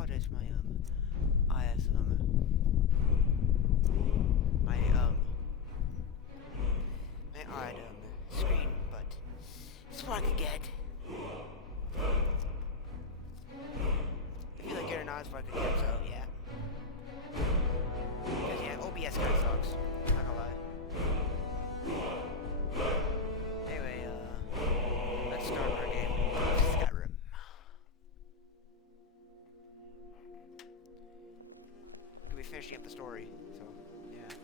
apologize for my my my odd screen, but it's what I could get. If you like it or not, it's what I could get. So yeah. Because yeah, OBS kind of sucks. Not gonna lie. Anyway, let's start our game. Skyrim. We'll be finishing up the story, so yeah.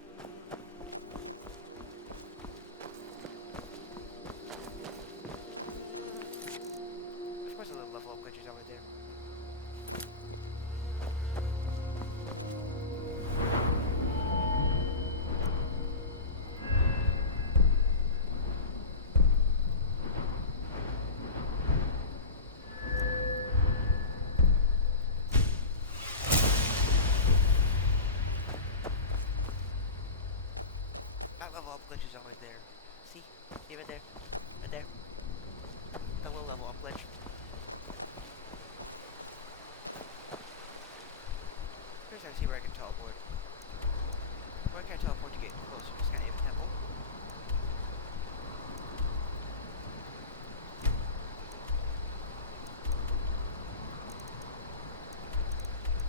Of course, a little level up glitches over there. That level up glitch is always there. See? See right there? Right there? The little level up glitch. First I see where I can teleport. Where can I teleport to get closer? Just gotta aim a temple.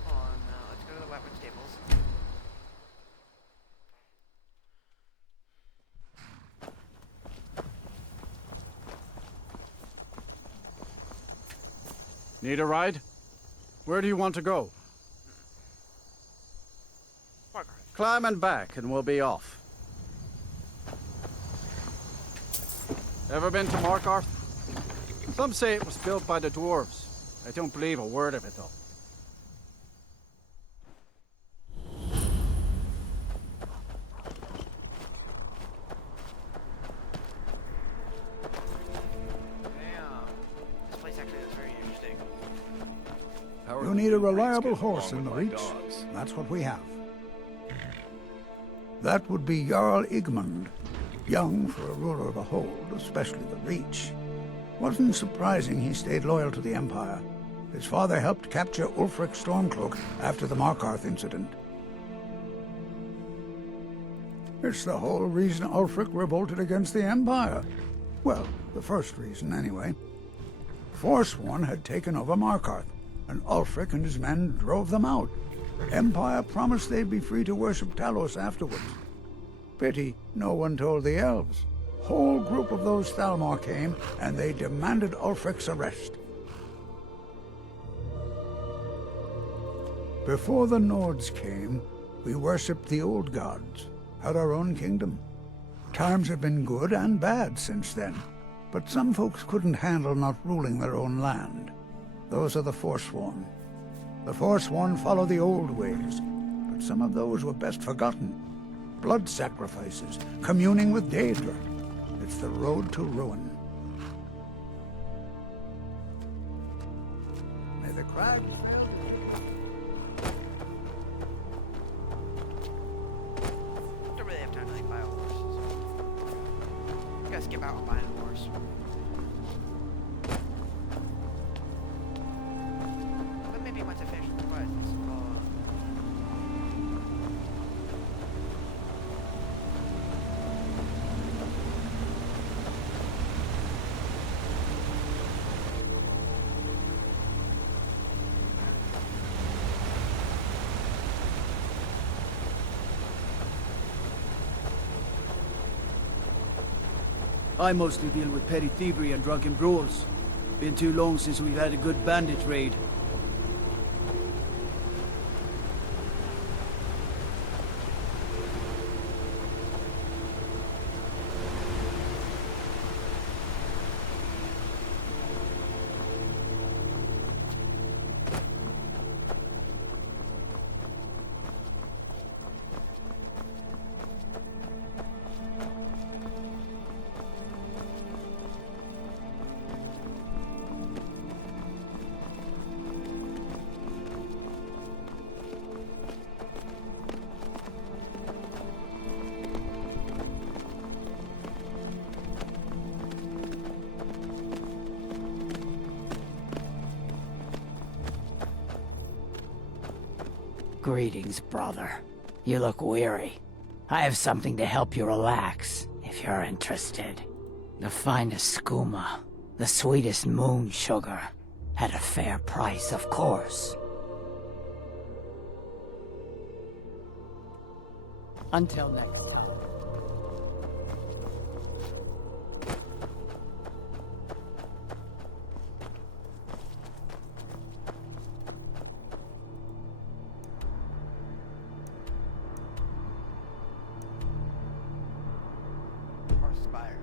Hold on, let's go to the weapons tables. Need a ride? Where do you want to go? Margaret. Climb and back and we'll be off. Ever been to Markarth? Some say it was built by the dwarves. I don't believe a word of it though. This place actually is very interesting. You need a reliable horse in the Reach. That's what we have. That would be Jarl Igmund. Young for a ruler of a hold, especially the Reach. Wasn't surprising he stayed loyal to the Empire. His father helped capture Ulfric Stormcloak after the Markarth incident. It's the whole reason Ulfric revolted against the Empire. Well, the first reason, anyway. Forsworn had taken over Markarth, and Ulfric and his men drove them out. Empire promised they'd be free to worship Talos afterwards. Pity no one told the elves. Whole group of those Thalmor came, and they demanded Ulfric's arrest. Before the Nords came, we worshipped the old gods, had our own kingdom. Times have been good and bad since then, but some folks couldn't handle not ruling their own land. Those are the Forsworn. The Forsworn follow the old ways, but some of those were best forgotten. Blood sacrifices, communing with Daedra. It's the road to ruin. May the crags... Don't really have time to like buy a horse. So. Gotta skip out on buying a horse. But maybe once I finish the quest, I mostly deal with petty thievery and drunken brawls. Been too long since we've had a good bandit raid. Greetings, brother. You look weary. I have something to help you relax, if you're interested. The finest skooma, the sweetest moon sugar, at a fair price, of course. Until next time. Spire.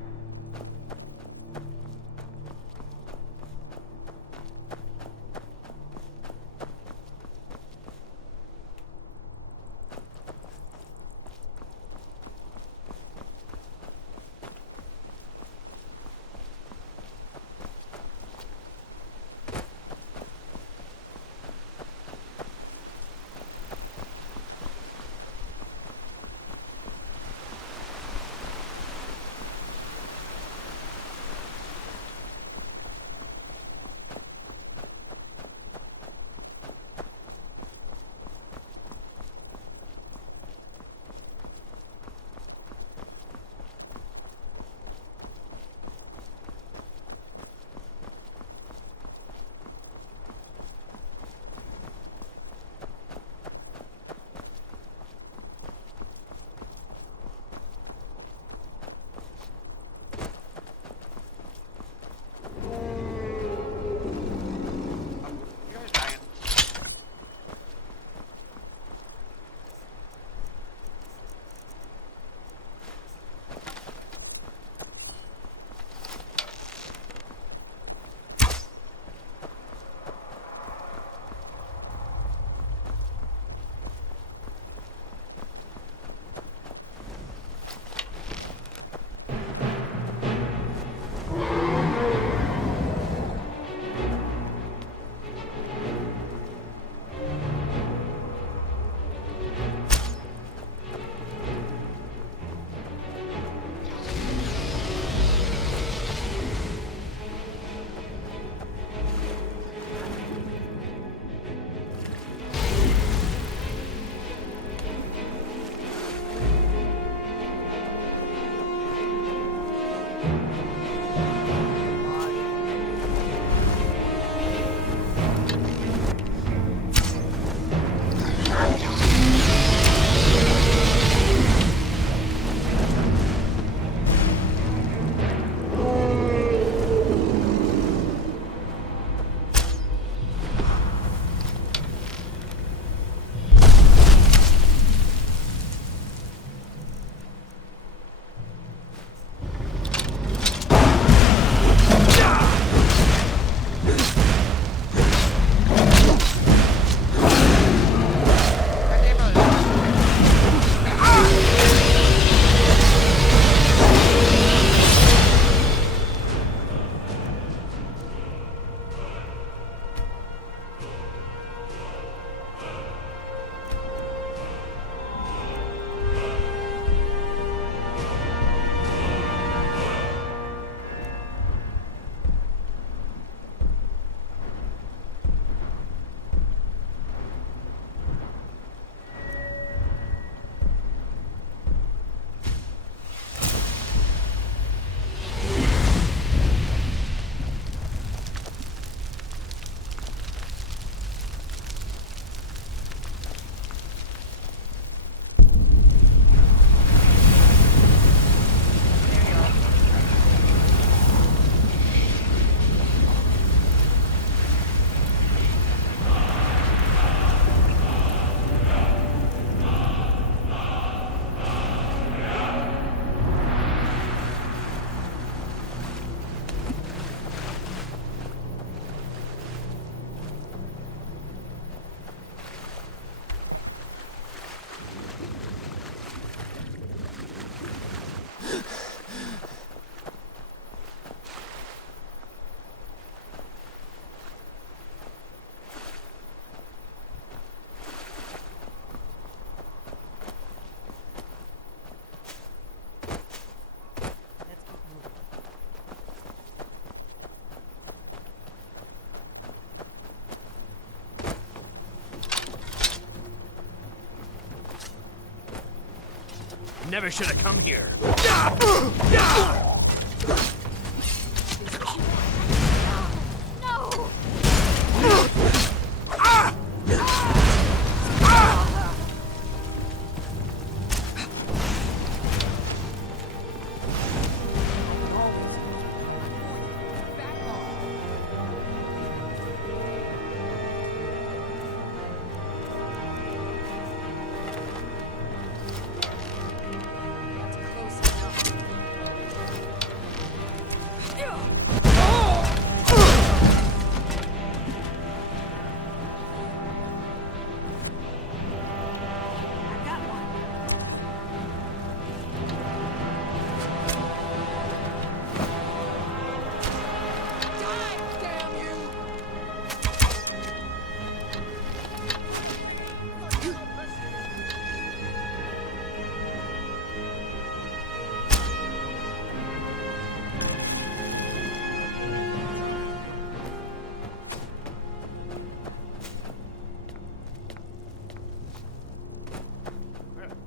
never should have come here.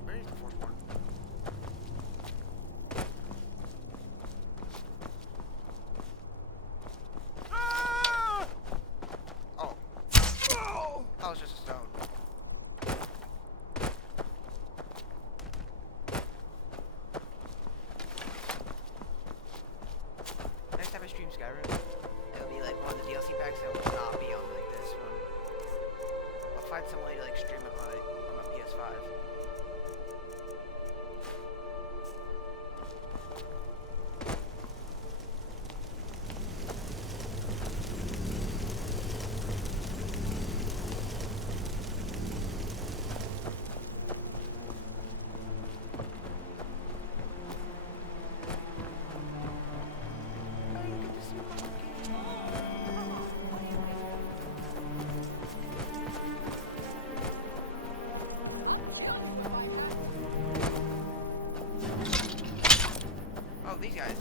Where is the fourth one? Oh. That was just a stone. Next time I stream Skyrim, it'll be like one of the DLC packs that will not be on like this one. I'll find some way to like stream it on my PS5. Oh, these guys.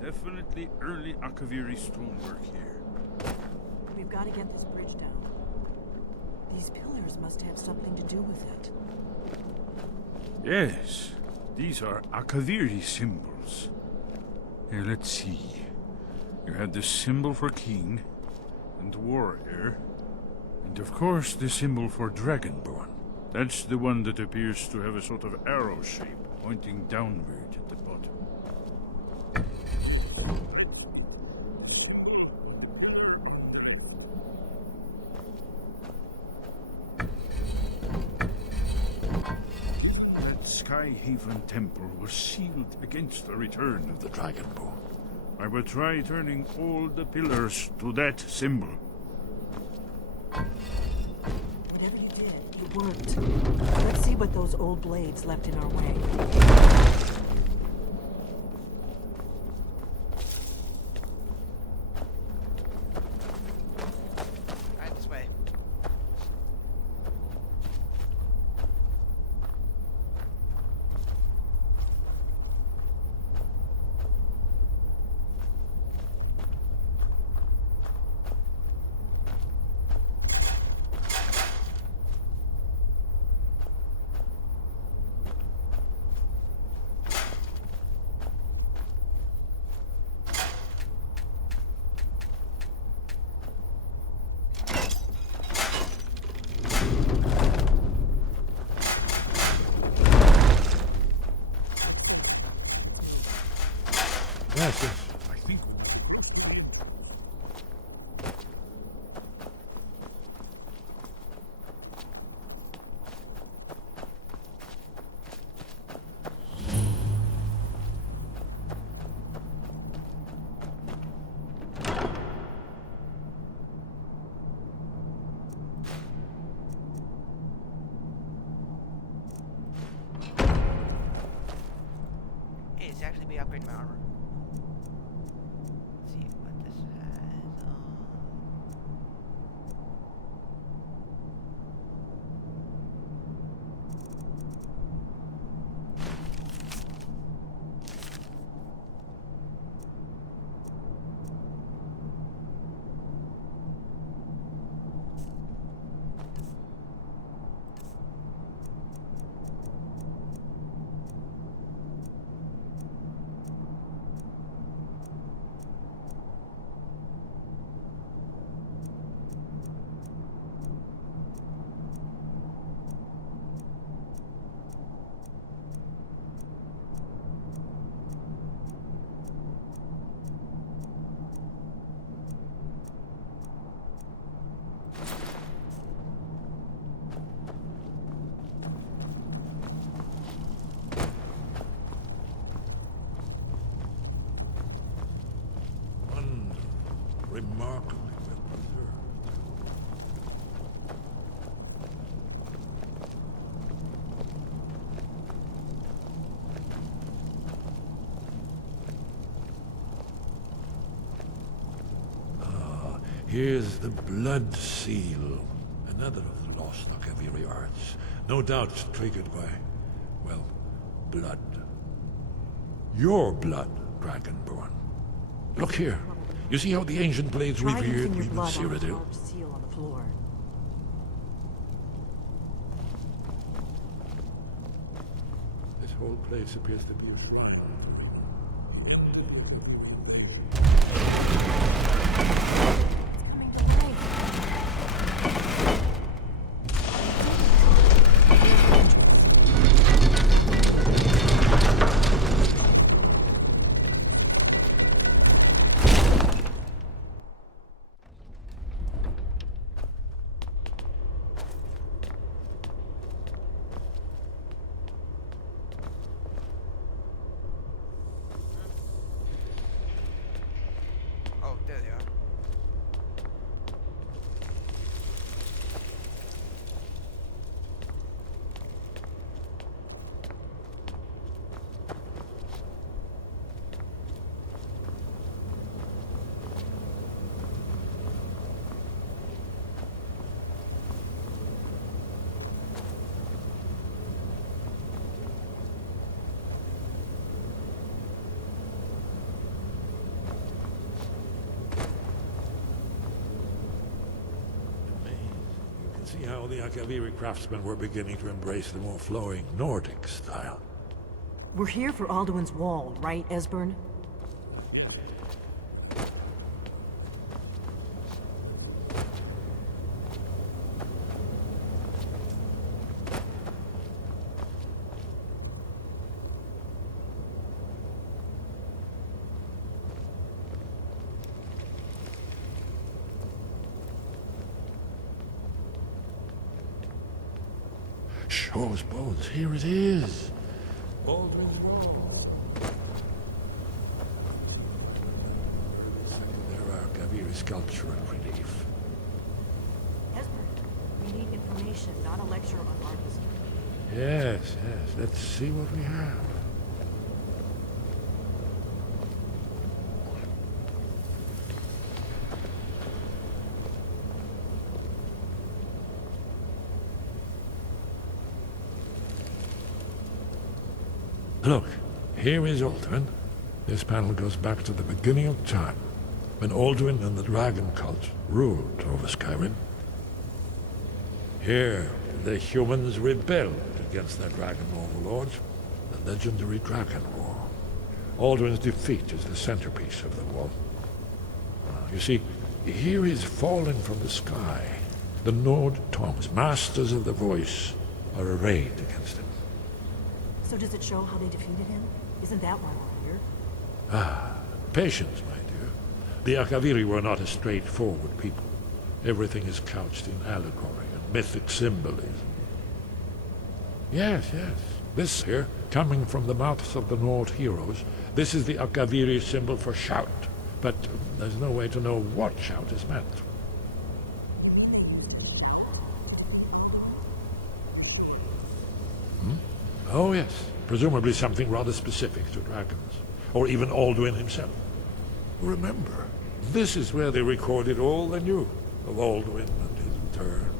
Definitely early Akaviri stonework here. We've got to get this bridge down. These pillars must have something to do with it. Yes, these are Akaviri symbols. Here, let's see. You had the symbol for king, and warrior, and of course the symbol for dragonborn. That's the one that appears to have a sort of arrow shape pointing downward at the bottom. That Skyhaven temple was sealed against the return of the Dragonborn. I will try turning all the pillars to that symbol. Whatever you did, it worked. Let's see what those old blades left in our way. Alright, this way. Yes, I think. Hey, it's actually me upgrading my armor. Let's see what this has. Remarkably well preserved. Ah, here's the blood seal. Another of the lost Akaviri arts. No doubt triggered by, well, blood. Your blood, Dragonborn. Look here. You see how the ancient blades Try revered using your even blood on the Cyrodiil? carved seal on the floor. This whole place appears to be a shrine. Oh, there they are. See how the Akaviri craftsmen were beginning to embrace the more flowing Nordic style. We're here for Alduin's Wall, right, Esbern? Show us bones. Here it is. Baldwin's walls. There are Gaviri sculpture and relief. Esbern, we need information, not a lecture on art history. Yes. Let's see what we have. Look, here is Alduin. This panel goes back to the beginning of time, when Alduin and the dragon cult ruled over Skyrim. Here, the humans rebelled against their dragon overlords, the legendary Dragon War. Alduin's defeat is the centerpiece of the war. You see, here is falling from the sky. The Nord Tongs, masters of the voice, are arrayed against him. So does it show how they defeated him? Isn't that why we're here? Patience, my dear. The Akaviri were not a straightforward people. Everything is couched in allegory and mythic symbolism. Yes. This here, coming from the mouths of the Nord heroes, this is the Akaviri symbol for shout. But there's no way to know what shout is meant. Oh yes, presumably something rather specific to dragons, or even Alduin himself. Remember, this is where they recorded all they knew of Alduin and his return.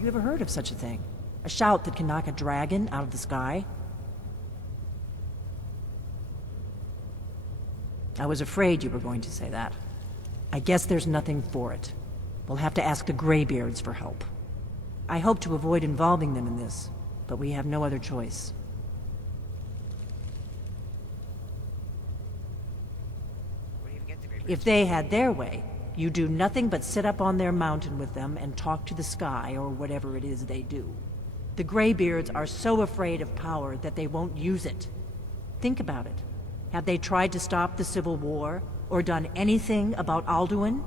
You ever heard of such a thing? A shout that can knock a dragon out of the sky? I was afraid you were going to say that. I guess there's nothing for it. We'll have to ask the Greybeards for help. I hope to avoid involving them in this, but we have no other choice. What do you get the Greybeards? If they had their way, you do nothing but sit up on their mountain with them and talk to the sky or whatever it is they do. The Greybeards are so afraid of power that they won't use it. Think about it. Have they tried to stop the Civil War or done anything about Alduin?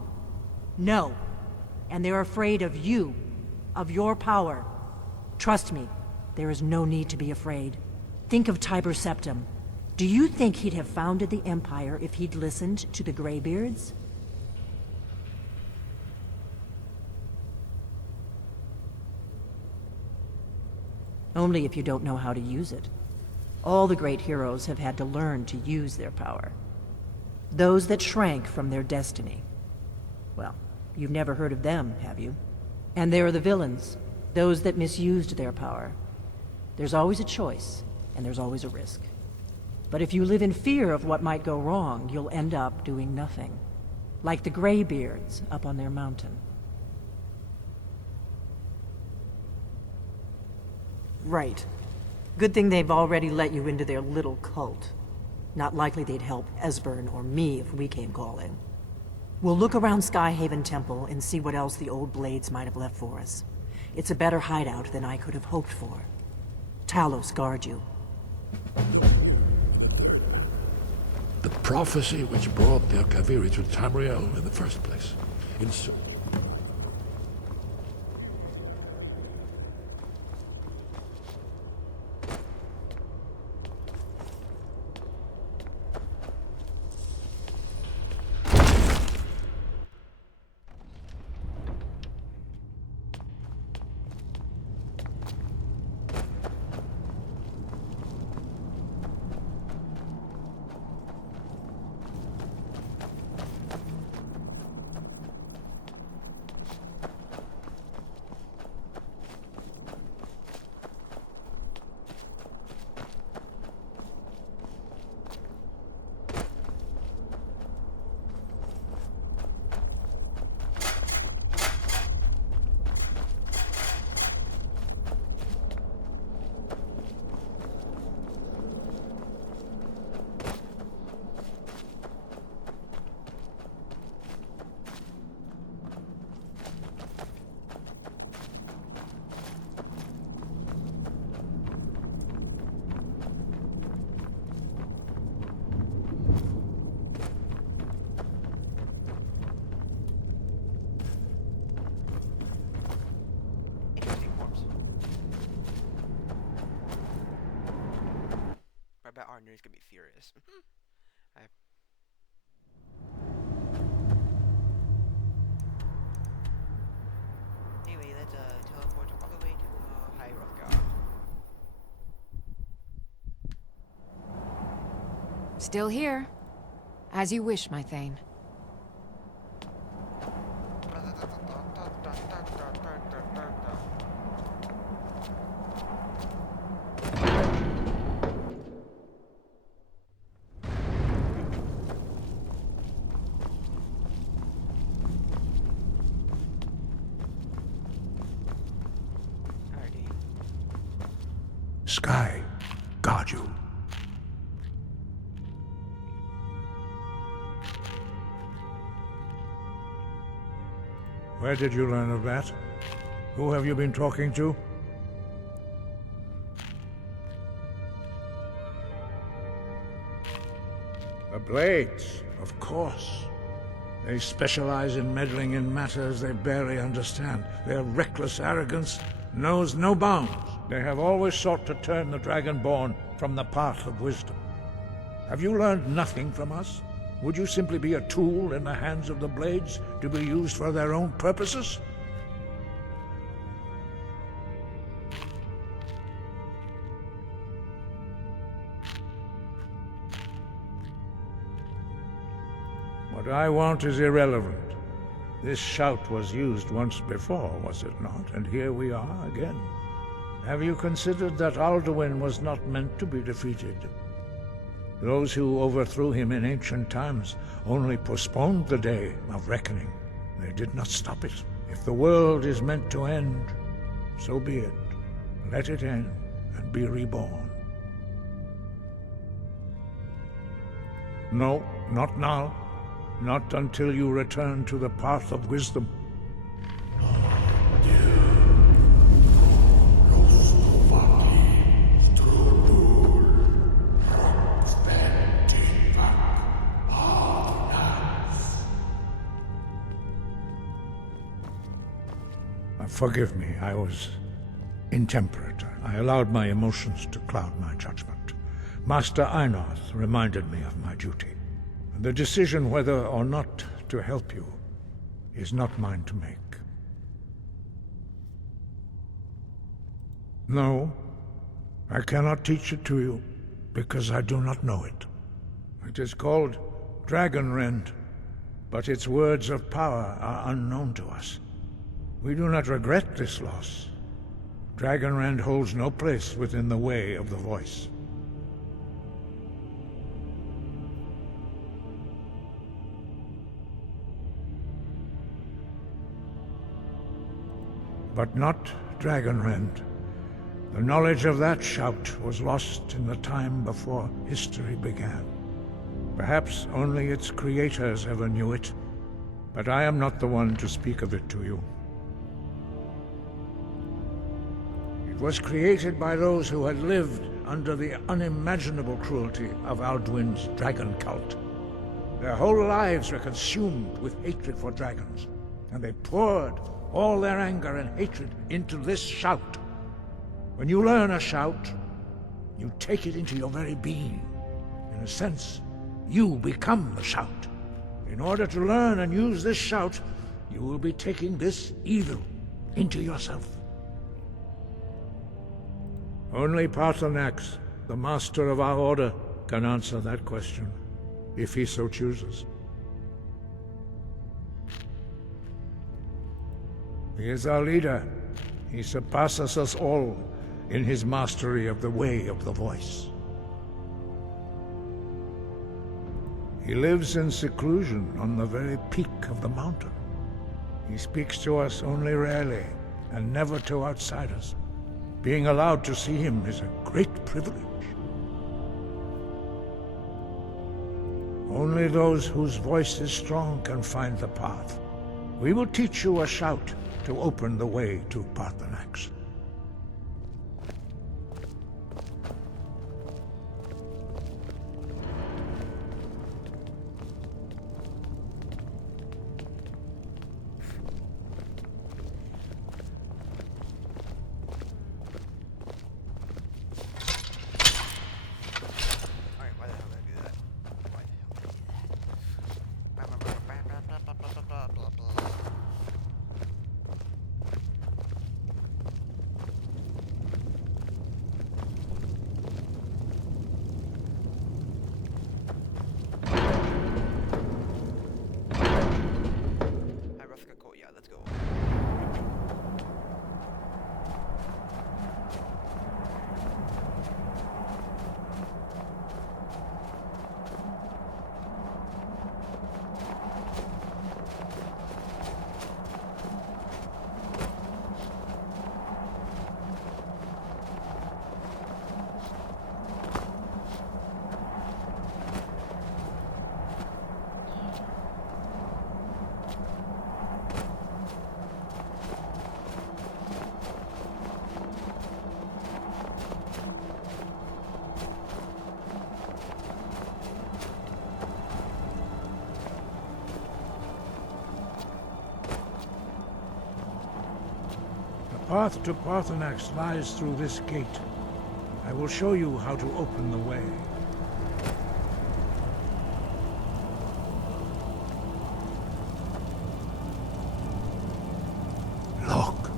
No. And they're afraid of you, of your power. Trust me, there is no need to be afraid. Think of Tiber Septim. Do you think he'd have founded the Empire if he'd listened to the Greybeards? Only if you don't know how to use it. All the great heroes have had to learn to use their power. Those that shrank from their destiny. Well, you've never heard of them, have you? And there are the villains, those that misused their power. There's always a choice, and there's always a risk. But if you live in fear of what might go wrong, you'll end up doing nothing. Like the Greybeards up on their mountain. Right. Good thing they've already let you into their little cult. Not likely they'd help Esbern or me if we came calling. We'll look around Skyhaven Temple and see what else the old blades might have left for us. It's a better hideout than I could have hoped for. Talos guard you. The prophecy which brought the Akaviri to Tamriel in the first place. Arner's gonna be furious. I... Anyway, let's teleport all the way to High Rothgar. Still here. As you wish, my Thane. Sky, guard you. Where did you learn of that? Who have you been talking to? The Blades, of course. They specialize in meddling in matters they barely understand. Their reckless arrogance knows no bounds. They have always sought to turn the Dragonborn from the path of wisdom. Have you learned nothing from us? Would you simply be a tool in the hands of the Blades to be used for their own purposes? What I want is irrelevant. This shout was used once before, was it not? And here we are again. Have you considered that Alduin was not meant to be defeated? Those who overthrew him in ancient times only postponed the day of reckoning. They did not stop it. If the world is meant to end, so be it. Let it end and be reborn. No, not now. Not until you return to the path of wisdom. Forgive me, I was intemperate. I allowed my emotions to cloud my judgment. Master Einarth reminded me of my duty. The decision whether or not to help you is not mine to make. No, I cannot teach it to you, because I do not know it. It is called Dragonrend, but its words of power are unknown to us. We do not regret this loss. Dragonrend holds no place within the way of the voice. But not Dragonrend. The knowledge of that shout was lost in the time before history began. Perhaps only its creators ever knew it, but I am not the one to speak of it to you. It was created by those who had lived under the unimaginable cruelty of Alduin's dragon cult. Their whole lives were consumed with hatred for dragons, and they poured all their anger and hatred into this shout. When you learn a shout, you take it into your very being. In a sense, you become the shout. In order to learn and use this shout, you will be taking this evil into yourself. Only Paarthurnax, the master of our order, can answer that question, if he so chooses. He is our leader. He surpasses us all in his mastery of the way of the voice. He lives in seclusion on the very peak of the mountain. He speaks to us only rarely, and never to outsiders. Being allowed to see him is a great privilege. Only those whose voice is strong can find the path. We will teach you a shout to open the way to Paarthurnax. path to Parthenax lies through this gate. I will show you how to open the way. Look.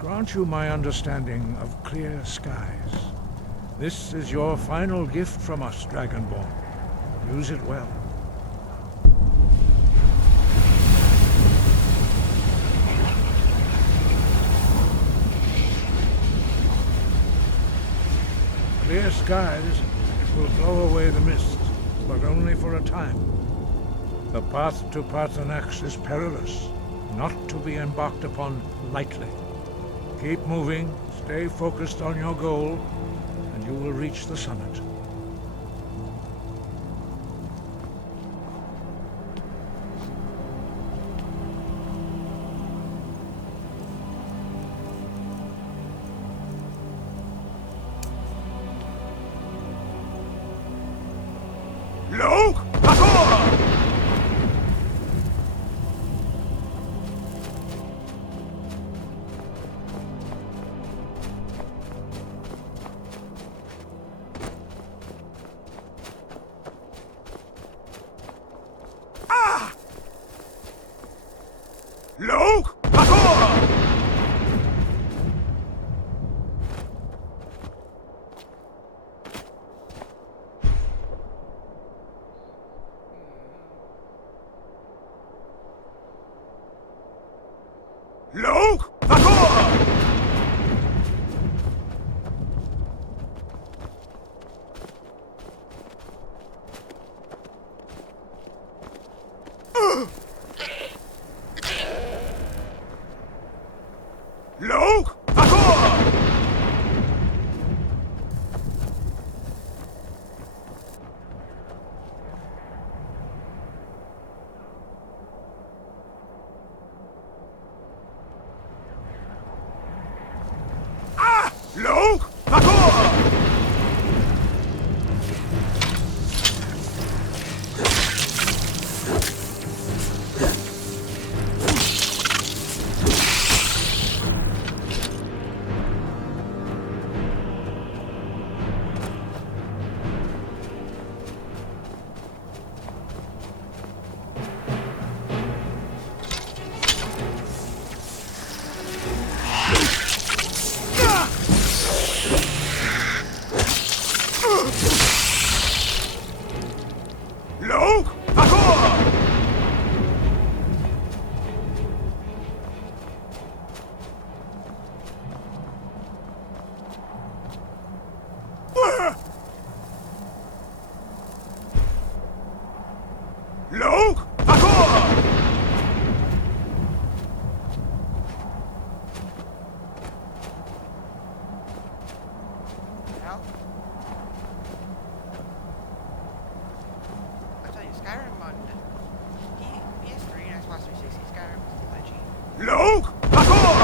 Grant you my understanding of clear skies. This is your final gift from us, Dragonborn. Use it well. Clear skies will blow away the mist, but only for a time. The path to Parthenax is perilous, not to be embarked upon lightly. Keep moving, stay focused on your goal, and you will reach the summit. Look! Hakora! Look! Hakora! Look! Hakora! Look! Hakora! Look! Hakora! Look! Hakora! Look! Hakora! Hell? I tell you, Skyrim on PS3 and Xbox 360, Skyrim is legend. Look! Hakora!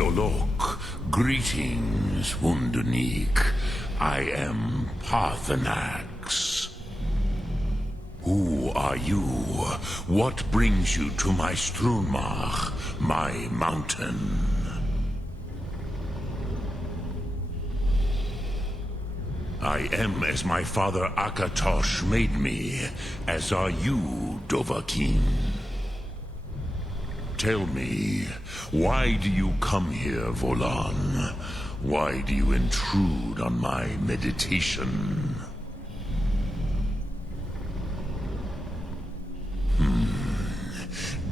Yolok. Greetings, Wunderneek. I am Parthenax. Who are you? What brings you to my Strunmach, my mountain? I am as my father Akatosh made me, as are you, Dovahkiin. Tell me, why do you come here, Volan? Why do you intrude on my meditation?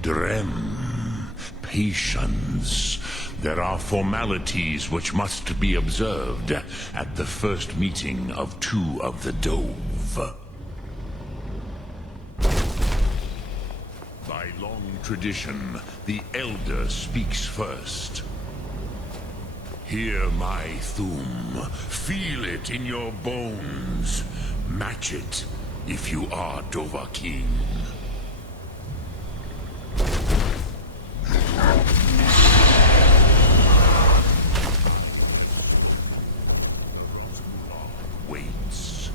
Drem, patience. There are formalities which must be observed at the first meeting of two of the Dove. By long tradition, the Elder speaks first. Hear my Thum. Feel it in your bones. Match it if you are Dovahkiin. Waits.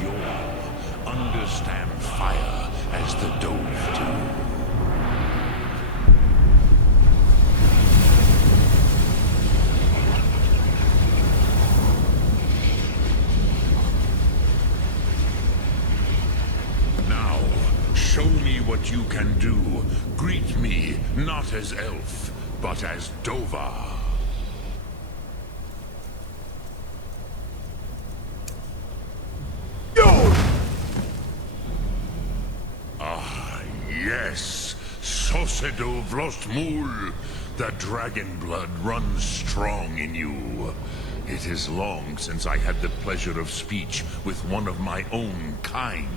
You'll understand fire as the Dove do. Now, show me what you can do. Greet me, not as elf, but as Dova. Yes, Sosedo Vlostmul. The dragon blood runs strong in you. It is long since I had the pleasure of speech with one of my own kind.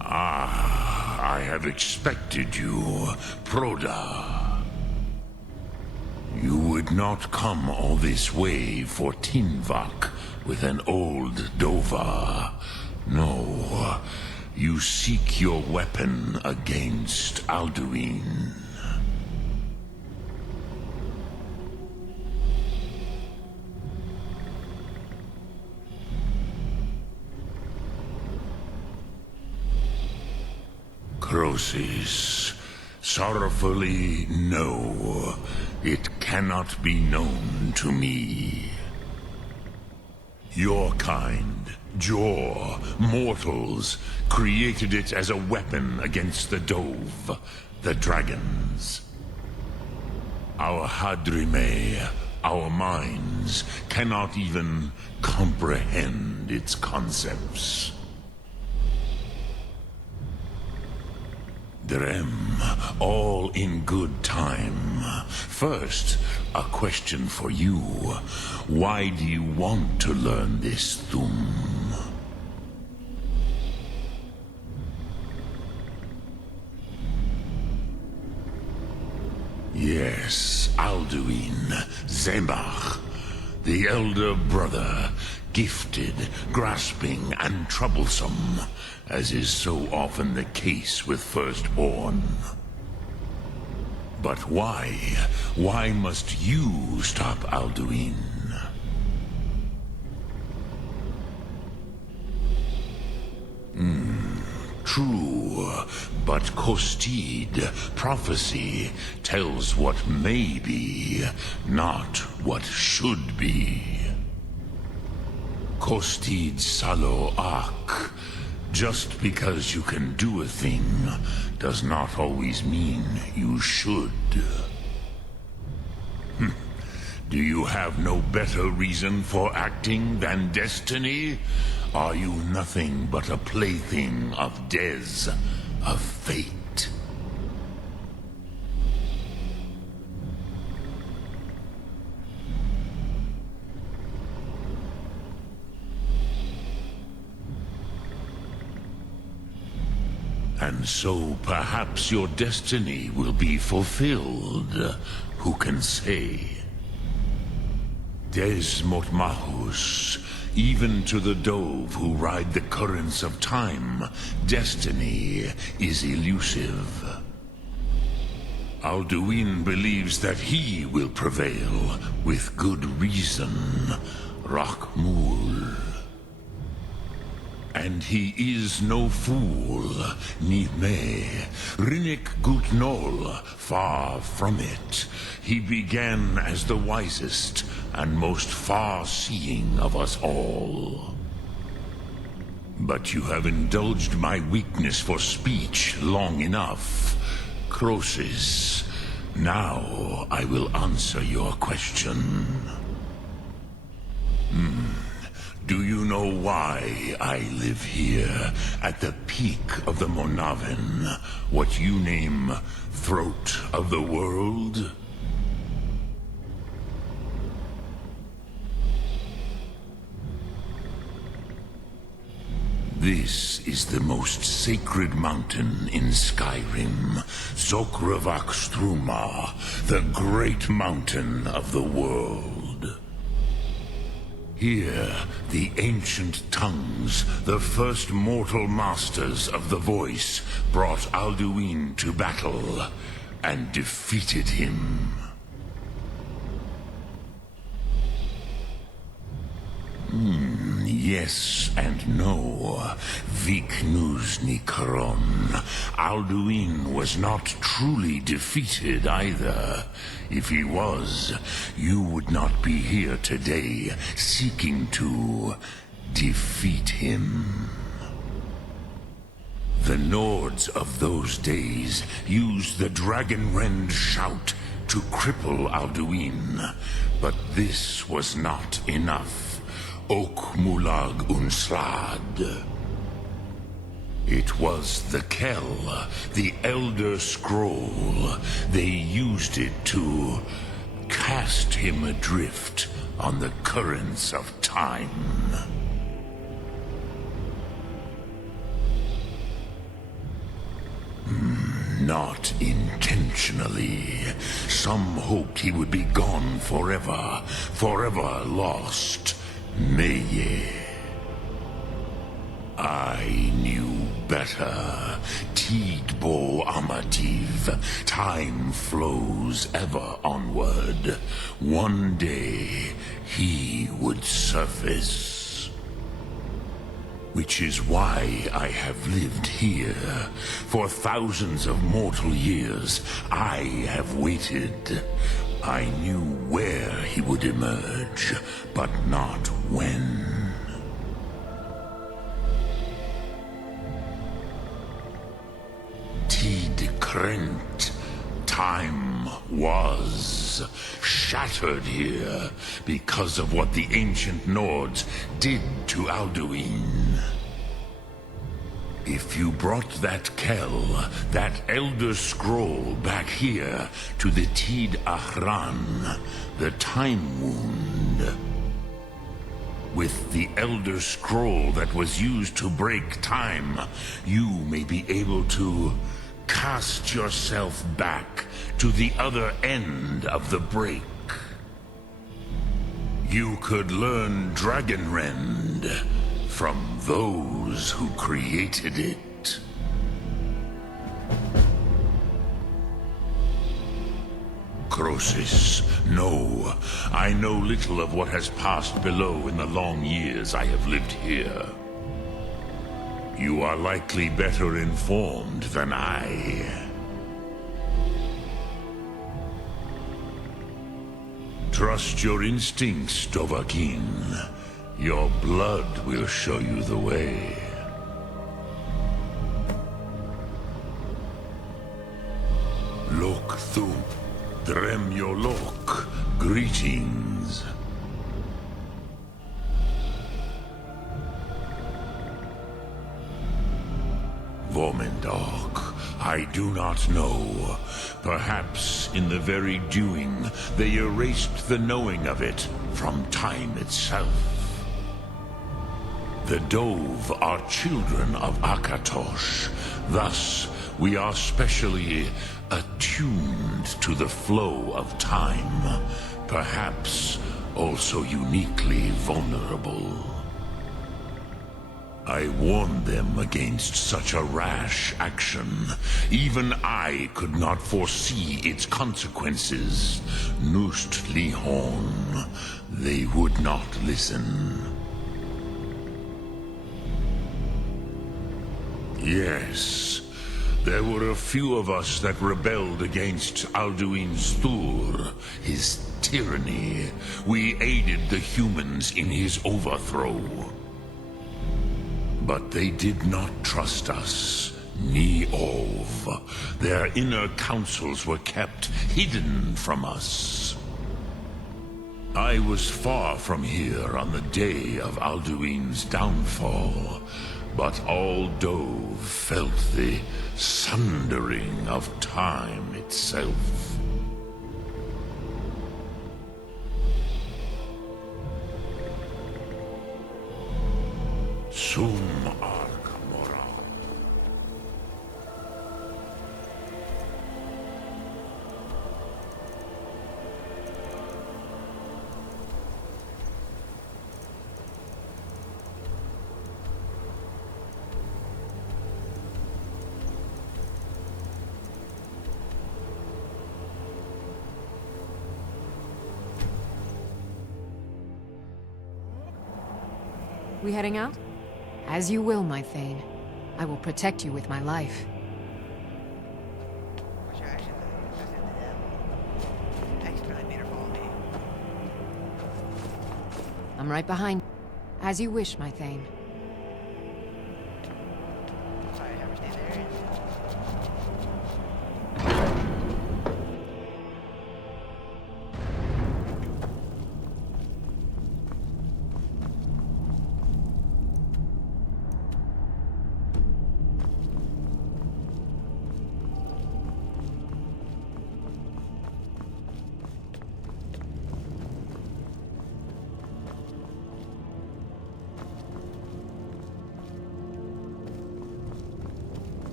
I have expected you, Proda. You would not come all this way for Tinvak with an old Dova. No. You seek your weapon against Alduin. Crosis, sorrowfully, no. It cannot be known to me. Your kind, Jor, mortals, created it as a weapon against the Dove, the dragons. Our Hadrime, our minds, cannot even comprehend its concepts. Drem, all in good time. First, a question for you. Why do you want to learn this Thum? Yes, Alduin, Zemach, the elder brother, gifted, grasping, and troublesome, as is so often the case with firstborn. But why? Why must you stop Alduin? True, but Kostid, prophecy, tells what may be, not what should be. Kostid Salo Ak. Just because you can do a thing does not always mean you should. Do you have no better reason for acting than destiny? Are you nothing but a plaything of Dez, of fate? And so perhaps your destiny will be fulfilled. Who can say? Desmot Mahus, even to the dove who ride the currents of time, destiny is elusive. Alduin believes that he will prevail, with good reason, Rakmul. And he is no fool, ni me, Rinnik Gutnol, far from it. He began as the wisest and most far-seeing of us all. But you have indulged my weakness for speech long enough, Croesus. Now I will answer your question. Do you know why I live here, at the peak of the Monavin, what you name Throat of the World? This is the most sacred mountain in Skyrim, Zokravak Struma, the great mountain of the world. Here, the ancient tongues, the first mortal masters of the voice, brought Alduin to battle and defeated him. Yes and no. Viknuzny Karon. Alduin was not truly defeated either. If he was, you would not be here today seeking to defeat him. The Nords of those days used the Dragonrend shout to cripple Alduin, but this was not enough. Ok Mulag Unslad. It was the Kell, the Elder Scroll. They used it to cast him adrift on the currents of time. Not intentionally. Some hoped he would be gone forever, forever lost. Meye. I knew better. Tidbo Amativ. Time flows ever onward. One day, he would surface. Which is why I have lived here. For thousands of mortal years, I have waited. I knew where he would emerge, but not when. Tid Krent. Time was shattered here because of what the ancient Nords did to Alduin. If you brought that Kell, that Elder Scroll back here to the Tid Ahran, the Time Wound, with the Elder Scroll that was used to break time, you may be able to cast yourself back to the other end of the break. You could learn Dragonrend from those who created it. Croesus, no. I know little of what has passed below in the long years I have lived here. You are likely better informed than I. Trust your instincts, Dovahkiin. Your blood will show you the way. Lok Thu, Drem Yolok, greetings. Vomendok, I do not know. Perhaps in the very doing, they erased the knowing of it from time itself. The Dove are children of Akatosh. Thus, we are specially attuned to the flow of time. Perhaps also uniquely vulnerable. I warned them against such a rash action. Even I could not foresee its consequences. Nust Lihon, they would not listen. Yes, there were a few of us that rebelled against Alduin Stur, his tyranny. We aided the humans in his overthrow. But they did not trust us, ni Ov. Their inner counsels were kept hidden from us. I was far from here on the day of Alduin's downfall, but all Dove felt the sundering of time itself. Sum Arc Moral. We heading out? As you will, my Thane. I will protect you with my life. Which I actually accidentally made her follow me. I'm right behind. As you wish, my Thane. Sorry, have her stay there.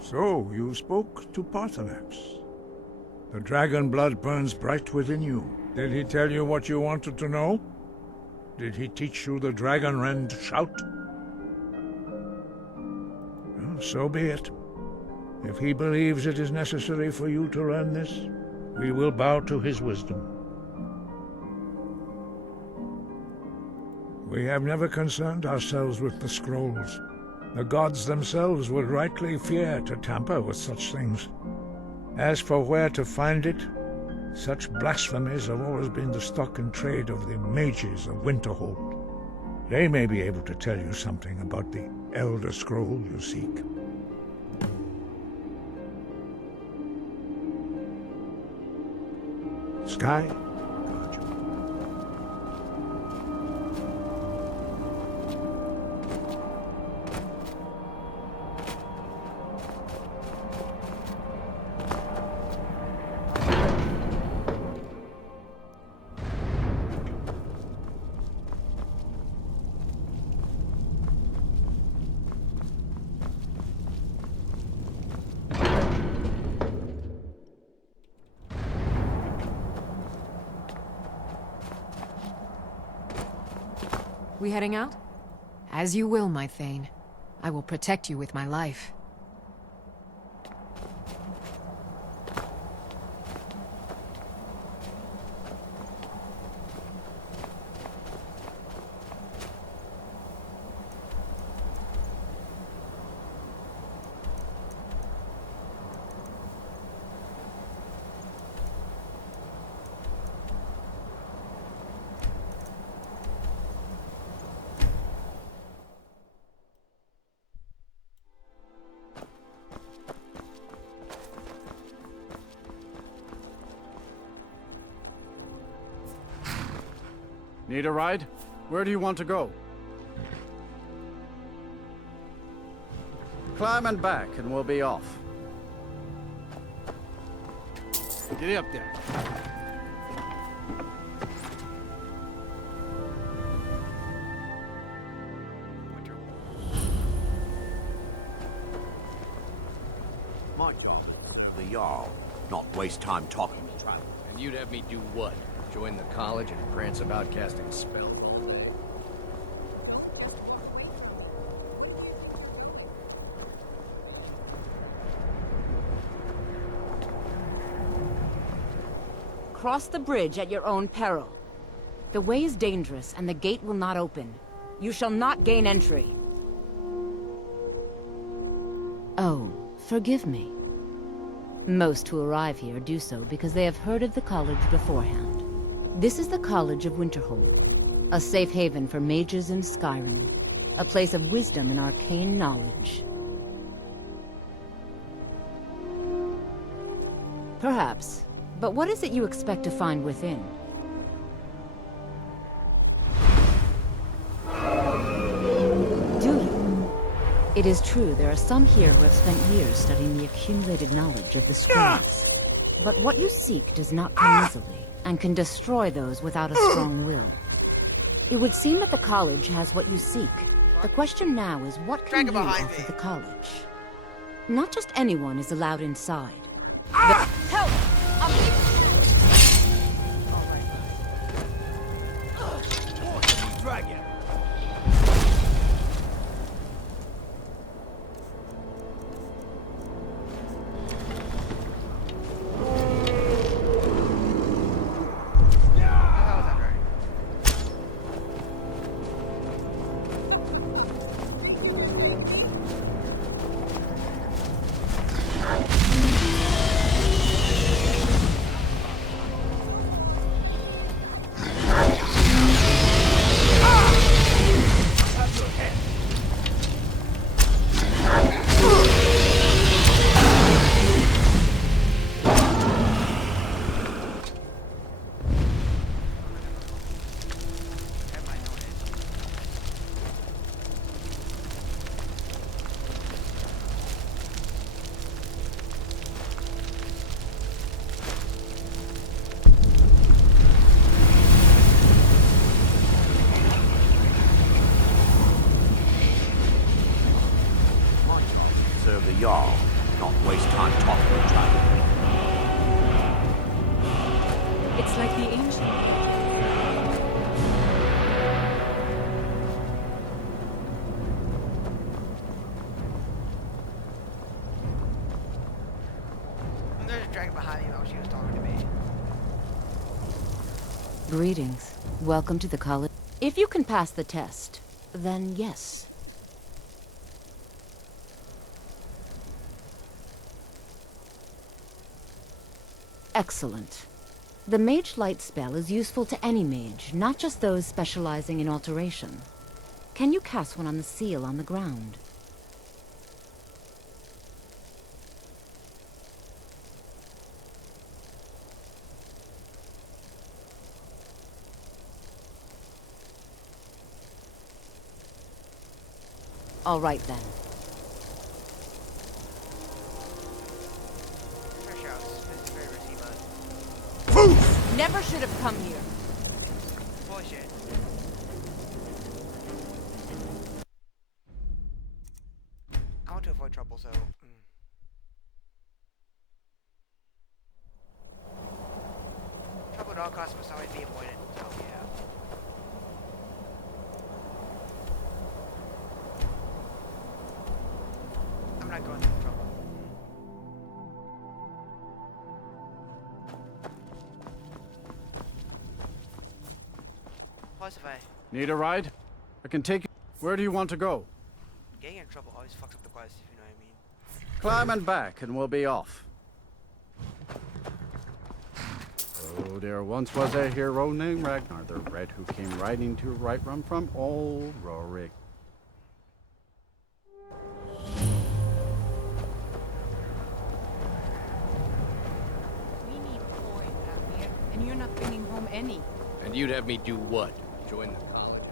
So, you spoke to Paarthurnax. The dragon blood burns bright within you. Did he tell you what you wanted to know? Did he teach you the dragon rend shout? Well, so be it. If he believes it is necessary for you to learn this, we will bow to his wisdom. We have never concerned ourselves with the scrolls. The gods themselves would rightly fear to tamper with such things. As for where to find it, such blasphemies have always been the stock and trade of the mages of Winterhold. They may be able to tell you something about the Elder Scroll you seek. Sky? We heading out? As you will, my Thane. I will protect you with my life. Need a ride? Where do you want to go? Climb and back, and we'll be off. Get up there. My job, the Jarl, not waste time talking to try. And you'd have me do what? Join the college and prance about casting spells? Cross the bridge at your own peril. The way is dangerous, and the gate will not open. You shall not gain entry. Oh, forgive me. Most who arrive here do so because they have heard of the college beforehand. This is the College of Winterhold, a safe haven for mages in Skyrim, a place of wisdom and arcane knowledge. Perhaps, but what is it you expect to find within? Do you? It is true there are some here who have spent years studying the accumulated knowledge of the scrolls. But what you seek does not come easily, and can destroy those without a strong will. It would seem that the college has what you seek. The question now is, what can you offer the college? Not just anyone is allowed inside. Help! Dragon! Serve the Jarl, not waste time talking to each other. It's like the ancient. And there's a dragon behind me while she was talking to me. Greetings. Welcome to the college. If you can pass the test, then yes. Excellent. The Mage Light spell is useful to any mage, not just those specializing in alteration. Can you cast one on the seal on the ground? All right then. Never should have come here. Bullshit. I want to avoid trouble, so... Trouble at all costs must always be avoided, so yeah. not going through trouble. Plus, if I Need a ride? I can take you. Where do you want to go? getting in trouble always fucks up the quest, if you know what I mean. Climb and back, and we'll be off. Oh, there once was a hero named Ragnar the Red who came riding to Whiterun from old Rorik. We need coin down here, and you're not bringing home any. And you'd have me do what? Join the college?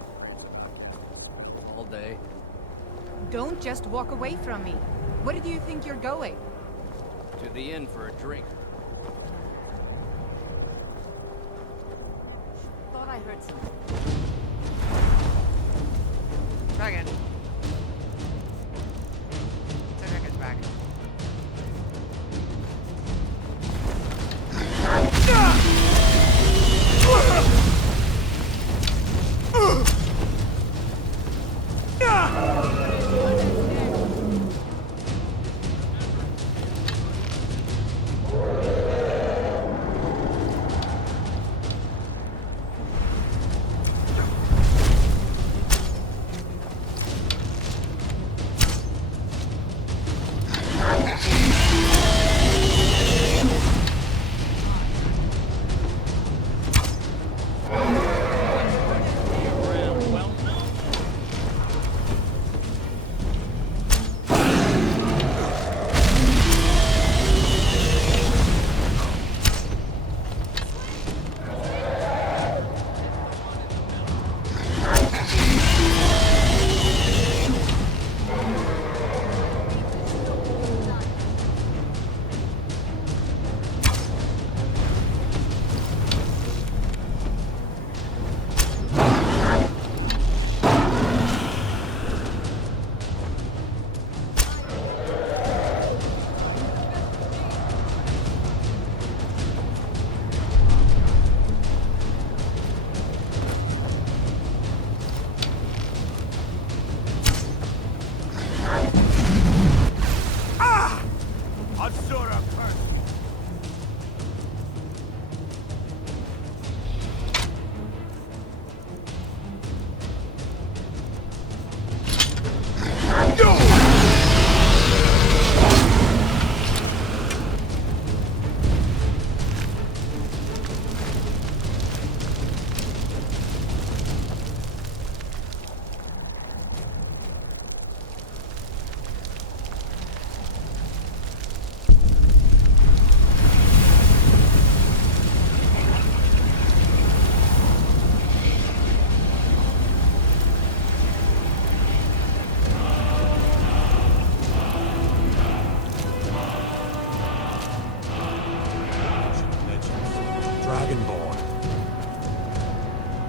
All day? Don't just walk away from me. Where do you think you're going? To the inn for a drink. Thought I heard something. Dragon. The dragon's back.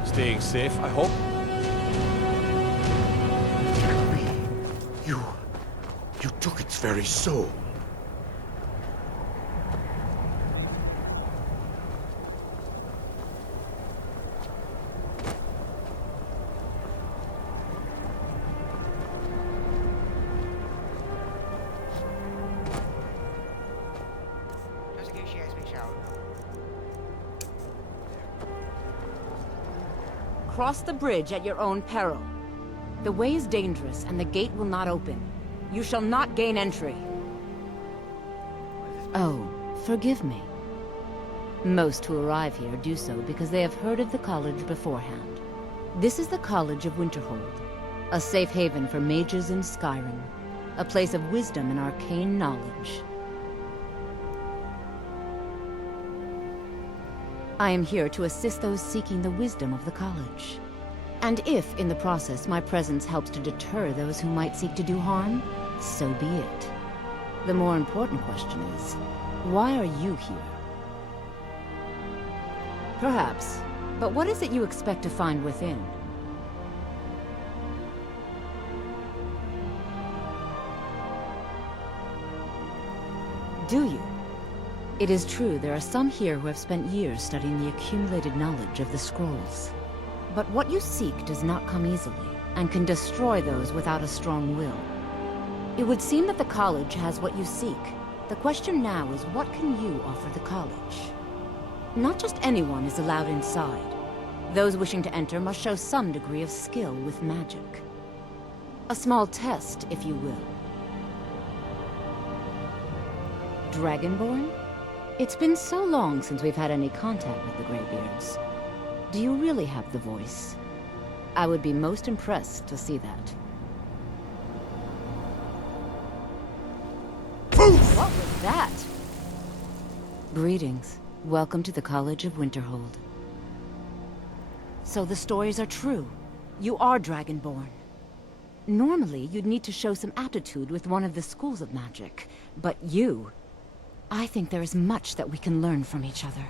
Staying safe, I hope. You took its very soul. Just in case she has me shout. Cross the bridge at your own peril. The way is dangerous, and the gate will not open. You shall not gain entry. Oh, forgive me. Most who arrive here do so because they have heard of the college beforehand. This is the College of Winterhold, a safe haven for mages in Skyrim, a place of wisdom and arcane knowledge. I am here to assist those seeking the wisdom of the college. And if, in the process, my presence helps to deter those who might seek to do harm, so be it. The more important question is, why are you here? Perhaps, but what is it you expect to find within? Do you? It is true there are some here who have spent years studying the accumulated knowledge of the scrolls. But what you seek does not come easily, and can destroy those without a strong will. It would seem that the college has what you seek. The question now is, what can you offer the college? Not just anyone is allowed inside. Those wishing to enter must show some degree of skill with magic. A small test, if you will. Dragonborn? It's been so long since we've had any contact with the Greybeards. Do you really have the voice? I would be most impressed to see that. What was that? Greetings. Welcome to the College of Winterhold. So the stories are true. You are Dragonborn. Normally, you'd need to show some aptitude with one of the schools of magic. But you... I think there is much that we can learn from each other.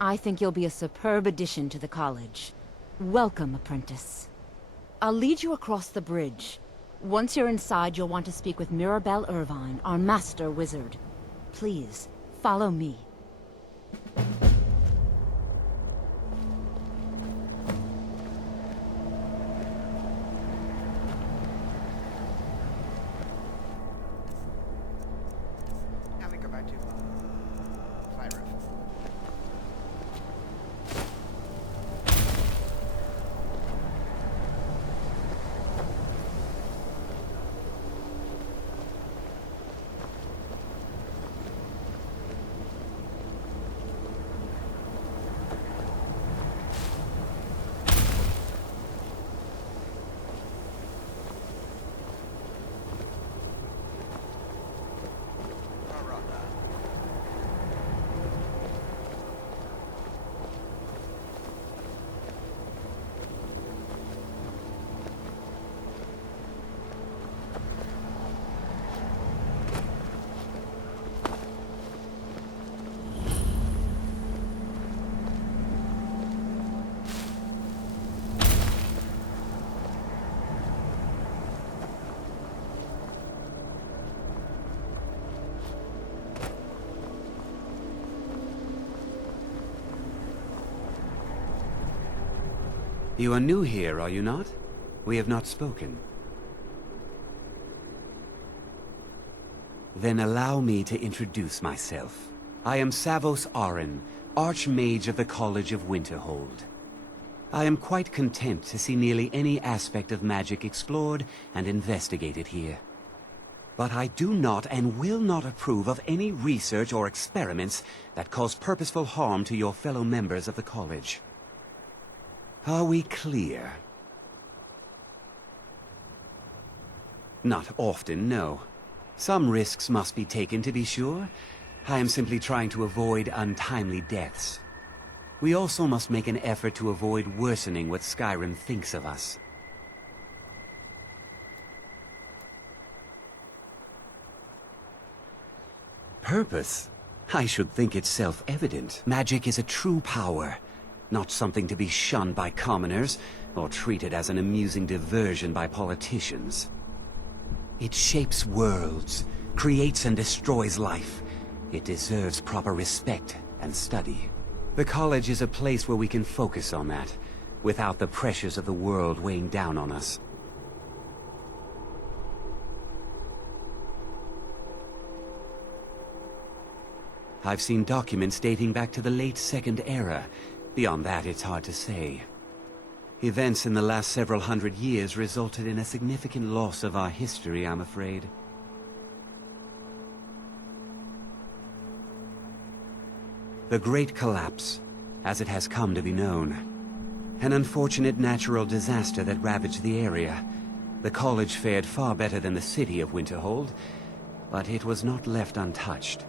I think you'll be a superb addition to the college. Welcome, apprentice. I'll lead you across the bridge. Once you're inside, you'll want to speak with Mirabelle Irvine, our master wizard. Please, follow me. Now we go back to Skyrim. You are new here, are you not? We have not spoken. Then allow me to introduce myself. I am Savos Arin, Archmage of the College of Winterhold. I am quite content to see nearly any aspect of magic explored and investigated here. But I do not and will not approve of any research or experiments that cause purposeful harm to your fellow members of the college. Are we clear? Not often, no. Some risks must be taken, to be sure. I am simply trying to avoid untimely deaths. We also must make an effort to avoid worsening what Skyrim thinks of us. Purpose? I should think it's self-evident. Magic is a true power. Not something to be shunned by commoners, or treated as an amusing diversion by politicians. It shapes worlds, creates and destroys life. It deserves proper respect and study. The college is a place where we can focus on that, without the pressures of the world weighing down on us. I've seen documents dating back to the late Second Era. Beyond that, it's hard to say. Events in the last several hundred years resulted in a significant loss of our history, I'm afraid. The Great Collapse, as it has come to be known. An unfortunate natural disaster that ravaged the area. The college fared far better than the city of Winterhold, but it was not left untouched.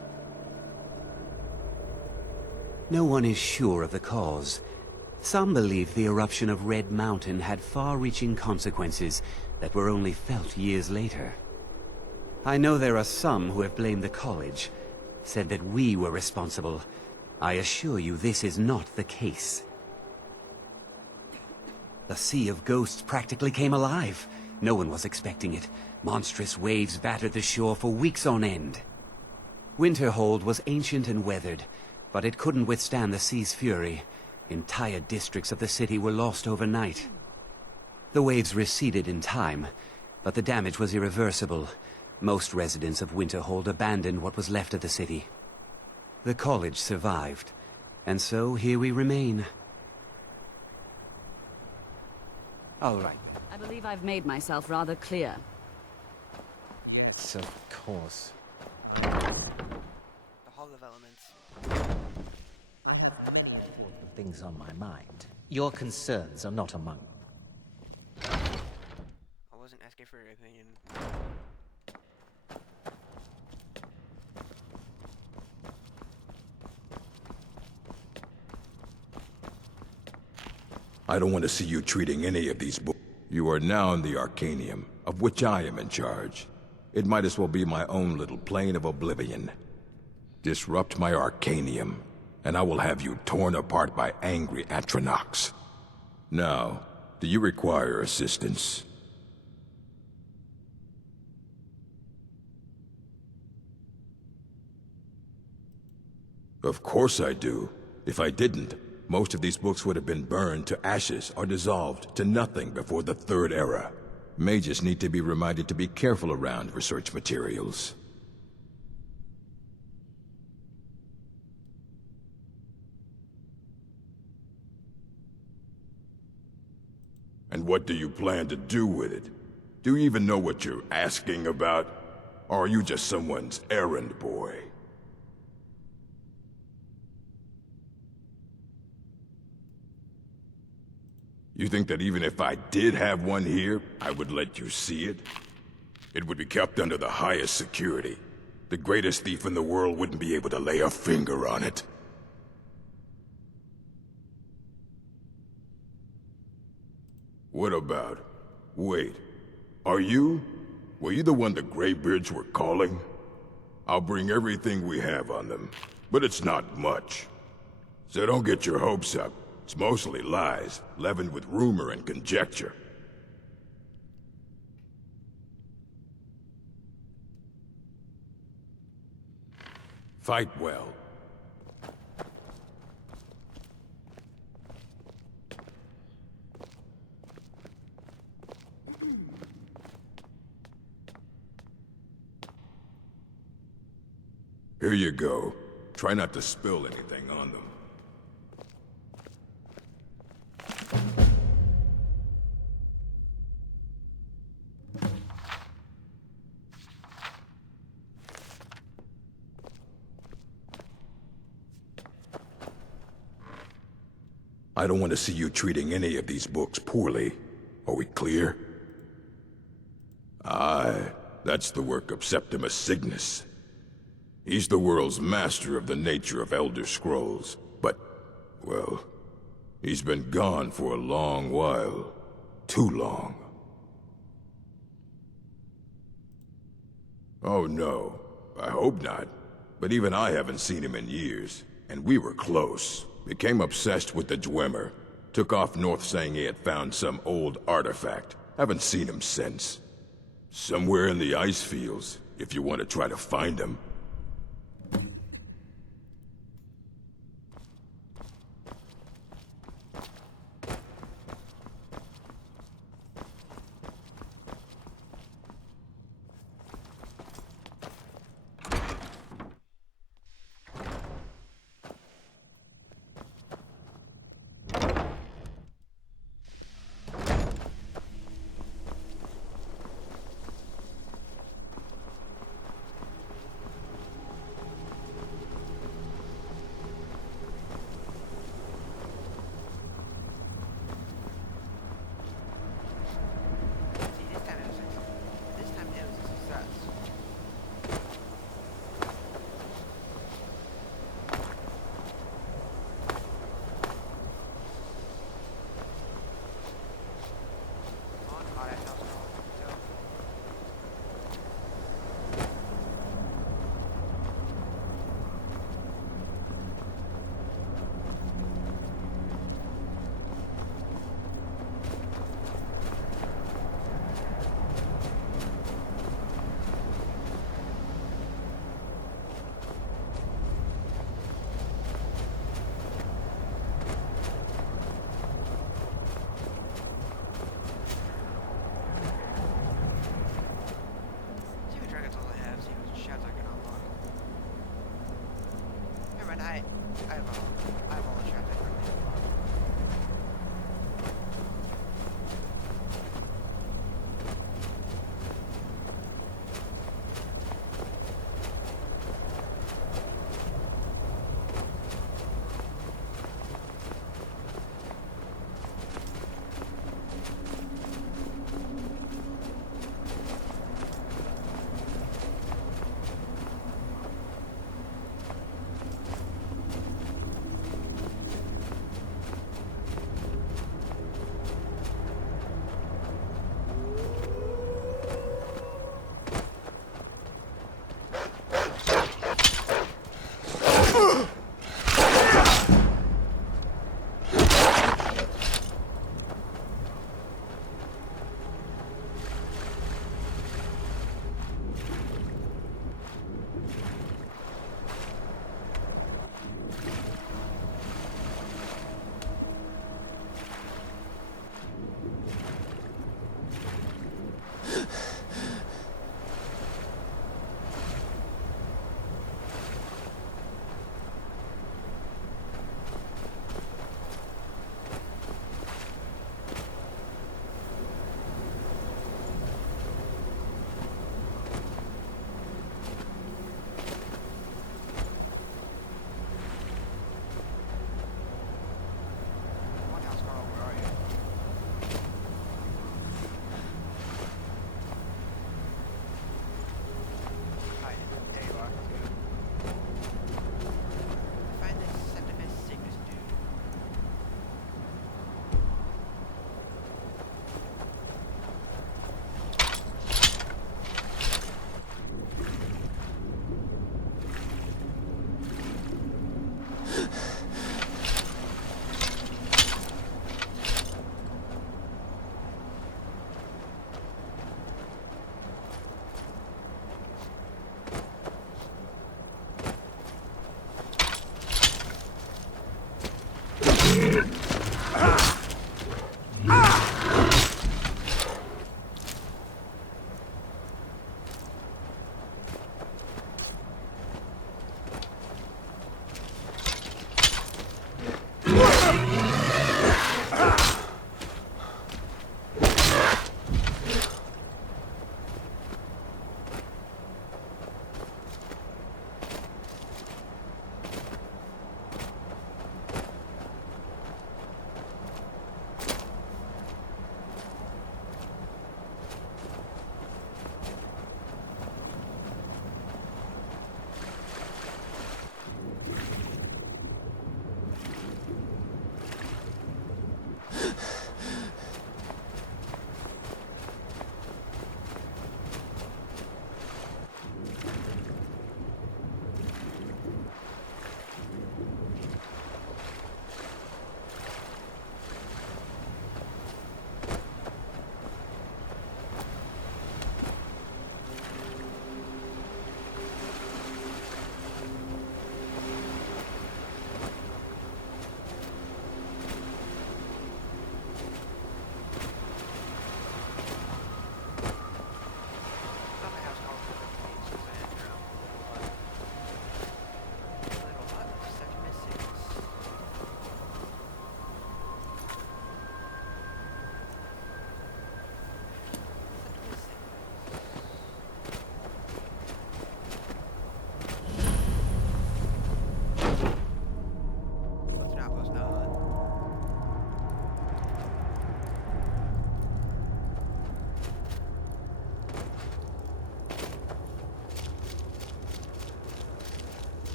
No one is sure of the cause. Some believe the eruption of Red Mountain had far-reaching consequences that were only felt years later. I know there are some who have blamed the college, said that we were responsible. I assure you this is not the case. The Sea of Ghosts practically came alive. No one was expecting it. Monstrous waves battered the shore for weeks on end. Winterhold was ancient and weathered, but it couldn't withstand the sea's fury. Entire districts of the city were lost overnight. The waves receded in time, but the damage was irreversible. Most residents of Winterhold abandoned what was left of the city. The college survived, and so here we remain. All right. I believe I've made myself rather clear. Yes, of course. The Hall of Elements. Things on my mind. Your concerns are not among them. I wasn't asking for your opinion. I don't want to see you treating any of these books. You are now in the Arcanium, of which I am in charge. It might as well be my own little plane of oblivion. Disrupt my Arcanium, and I will have you torn apart by angry Atronachs. Now, do you require assistance? Of course I do. If I didn't, most of these books would have been burned to ashes or dissolved to nothing before the Third Era. Mages need to be reminded to be careful around research materials. And what do you plan to do with it? Do you even know what you're asking about? Or are you just someone's errand boy? You think that even if I did have one here, I would let you see it? It would be kept under the highest security. The greatest thief in the world wouldn't be able to lay a finger on it. What about... Wait. Were you the one the Greybeards were calling? I'll bring everything we have on them, but it's not much. So don't get your hopes up. It's mostly lies, leavened with rumor and conjecture. Fight well. Here you go. Try not to spill anything on them. I don't want to see you treating any of these books poorly. Are we clear? Aye, that's the work of Septimus Cygnus. He's the world's master of the nature of Elder Scrolls, but, well, he's been gone for a long while. Too long. Oh no, I hope not. But even I haven't seen him in years, and we were close. Became obsessed with the Dwemer. Took off north saying he had found some old artifact. Haven't seen him since. Somewhere in the ice fields, if you want to try to find him. I have all the traps I currently have.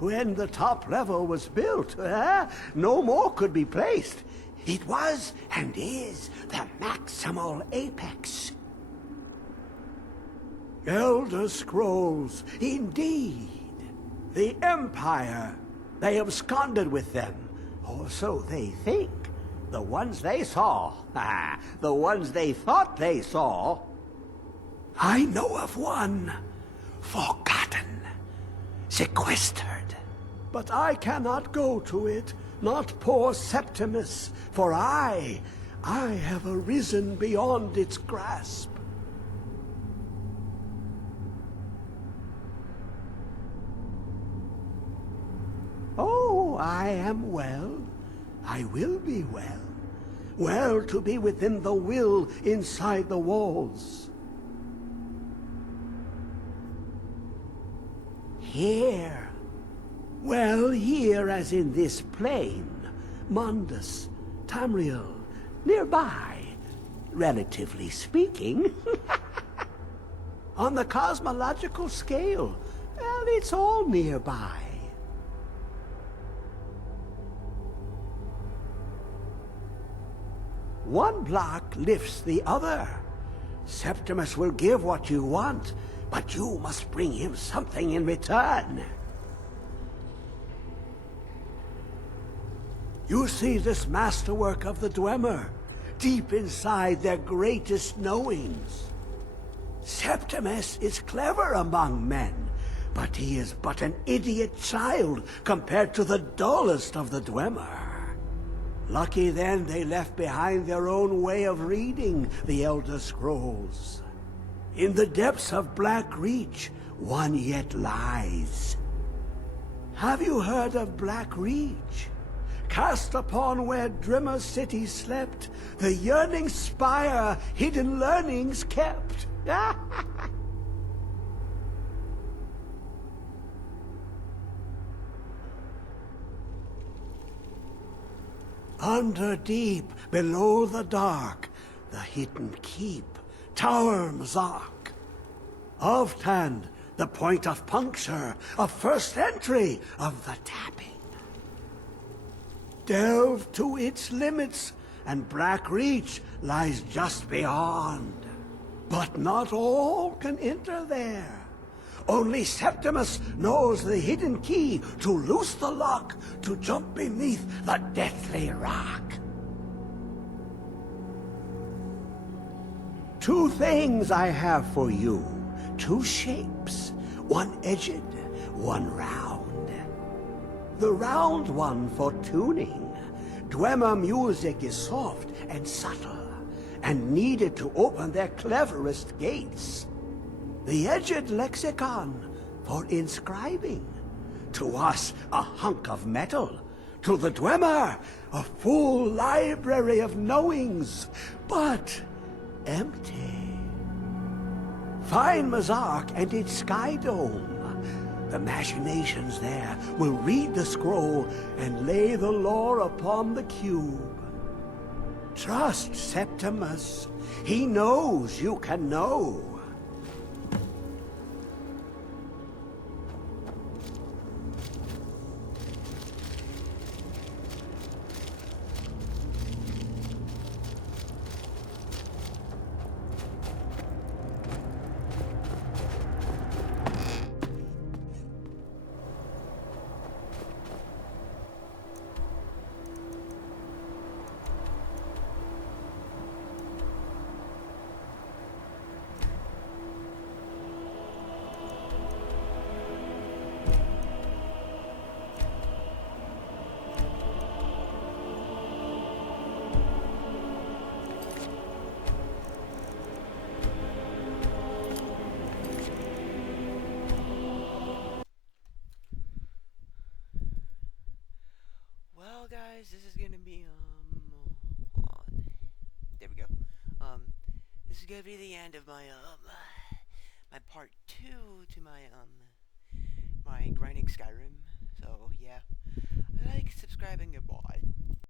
When the top level was built, no more could be placed. It was and is the maximal apex. Elder Scrolls, indeed. The Empire. They absconded with them, or so they think. The ones they saw, the ones they thought they saw. I know of one, forgotten, sequestered. But I cannot go to it, not poor Septimus, for I have arisen beyond its grasp. I am well, I will be well. Well to be within the will inside the walls. Here. Well, here as in this plain. Mundus, Tamriel, nearby, relatively speaking. On the cosmological scale, well, it's all nearby. One block lifts the other. Septimus will give what you want, but you must bring him something in return. You see this masterwork of the Dwemer, deep inside their greatest knowings. Septimus is clever among men, but he is but an idiot child compared to the dullest of the Dwemer. Lucky then they left behind their own way of reading the Elder Scrolls. In the depths of Black Reach, one yet lies. Have you heard of Black Reach? Cast upon where Drimmer City slept, the yearning spire hidden learnings kept. Under deep, below the dark, the hidden keep, Tower Mazark. Oftan, the point of puncture, of first entry of the tapping. Delve to its limits, and Black Reach lies just beyond. But not all can enter there. Only Septimus knows the hidden key to loose the lock, to jump beneath the deathly rock. Two things I have for you. Two shapes, one edged, one round. The round one for tuning. Dwemer music is soft and subtle, and needed to open their cleverest gates. The edged lexicon for inscribing. To us, a hunk of metal. To the Dwemer, a full library of knowings, but empty. Find Mazark and its sky dome. The machinations there will read the scroll and lay the lore upon the cube. Trust Septimus. He knows you can know. Well, guys, this is gonna be, hold on. There we go. This is gonna be the end of my, my part 2 to my, my grinding Skyrim. So, yeah. Like, subscribe, and goodbye.